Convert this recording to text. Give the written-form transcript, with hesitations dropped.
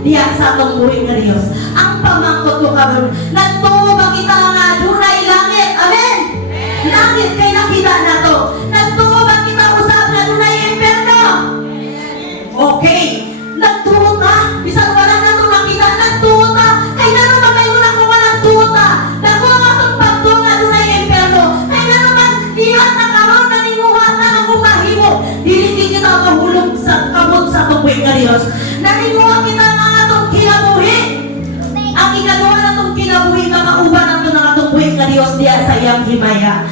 diya sa atong buhay nga Dios. Ang pamangkot ko karon, nagtuo ba kita nga dunay langit? Amen. Langit kay nakita nato. Nagtuo ba kita usab nga dunay impierno? Okay. Nagtuo ta, bisan wala nato nakita, nagtuo ta. Kay ngano man kayo na kung walang tuo ta? Dako nga atong pagtuo nga dunay impierno. Kay ngano man diyan na karon naninguhat na nga kung mahimo. Dili kita mahulog sa kamot sa atong buhay nga Dios. Naninguhat kita nga atong kinabuhi. Ang ikaduha na itong kinabuhi, makauban nato ng atong buhay nga Dios diya sa iyang himaya.